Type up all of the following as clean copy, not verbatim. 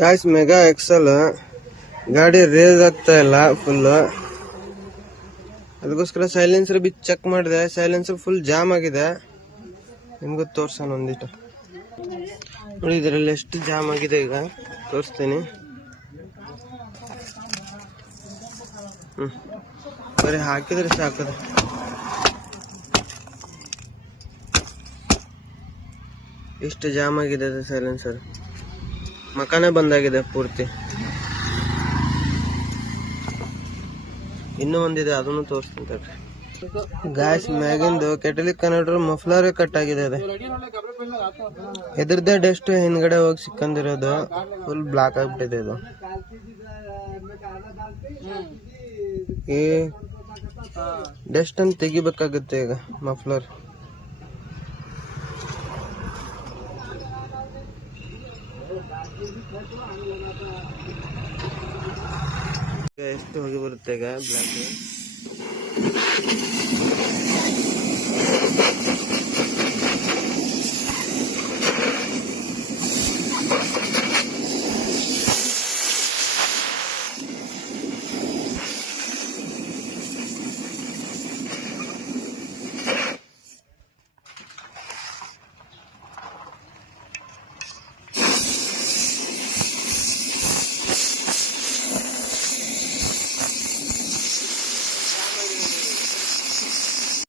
Guys mega Excel ಗಾಡಿ race ಆಗ್ತಾ ಇಲ್ಲ ಫುಲ್, ಅದಕ್ಕೋಸ್ಕರ ಸೈಲೆನ್ಸರ್ ಬಿ ಚೆಕ್ ಮಾಡಿದೆ. ಸೈಲೆನ್ಸರ್ ಫುಲ್ ಜಾಮ್ ಆಗಿದೆ. ನಿಮ್ಗೂ ತೋರ್ಸೋಣ ಒಂದಿಟ್ಟು ನೋಡಿ, ಇದರಲ್ಲಿ ಎಷ್ಟು ಜಾಮ್ ಆಗಿದೆ ಈಗ ತೋರಿಸ್ತೀನಿ. ಬರೀ ಹಾಕಿದ್ರೆ ಸಾಕದ. ಇಷ್ಟು ಜಾಮ್ ಆಗಿದೆ ಸೈಲೆನ್ಸರ್, ಮಕಾನೇ ಬಂದಾಗಿದೆ ಪೂರ್ತಿ. ಇನ್ನೂ ಒಂದಿದೆ, ಅದನ್ನು ತೋರಿಸ್ತೀನಿ. ಗಾಯ್ಸ್ ಮ್ಯಾಗಿಂದು ಕೆಟಲಿಕ್ ಕನ್ವರ್ಟರ್ ಮಫ್ಲರ್ ಕಟ್ ಆಗಿದೆ. ಅದೇ ಇದ್ರದ್ದೇ ಡಸ್ಟ್ ಹಿಂದ್ಗಡೆ ಹೋಗಿ ಸಿಕ್ಕಂದಿರೋದು, ಫುಲ್ ಬ್ಲಾಕ್ ಆಗ್ಬಿಟ್ಟಿದೆ. ಇದು ಈ ಡಸ್ಟ್ ಅಂತ ತೆಗಿಬೇಕಾಗುತ್ತೆ ಈಗ ಮಫ್ಲರ್. ಎಷ್ಟು ಹೋಗಿ ಬರುತ್ತೆ ಈಗ ಬ್ಲಾಕ್.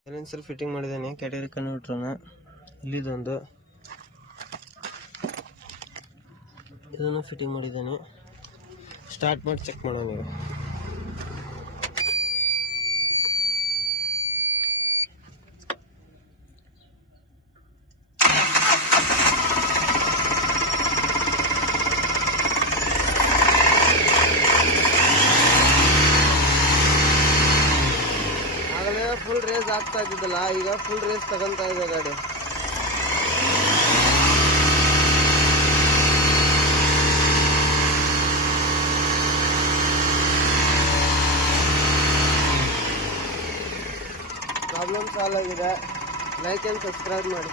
ಸೈಲೆನ್ಸರ್ ಫಿಟ್ಟಿಂಗ್ ಮಾಡಿದ್ದೇನೆ, ಕ್ಯಾಟಲಿಕ್ ಕನ್ವರ್ಟರ್ನ. ಇಲ್ಲಿದೊಂದು, ಇದನ್ನು ಫಿಟ್ಟಿಂಗ್ ಮಾಡಿದ್ದೇನೆ. ಸ್ಟಾರ್ಟ್ ಮಾಡಿ ಚೆಕ್ ಮಾಡೋಣ. ಫುಲ್ ರೇಸ್ ಆಗ್ತಾ ಇದ್ದಿದ್ದಲ್ಲ, ಈಗ ಫುಲ್ ರೇಸ್ ತಗೊಂತ ಇದೆ ಗಾಡಿ. ಪ್ರಾಬ್ಲಮ್ ಸಾಲ್ವ್ ಆಗಿದೆ. ಲೈಕ್ ಅಂಡ್ ಸಬ್ಸ್ಕ್ರೈಬ್ ಮಾಡಿ.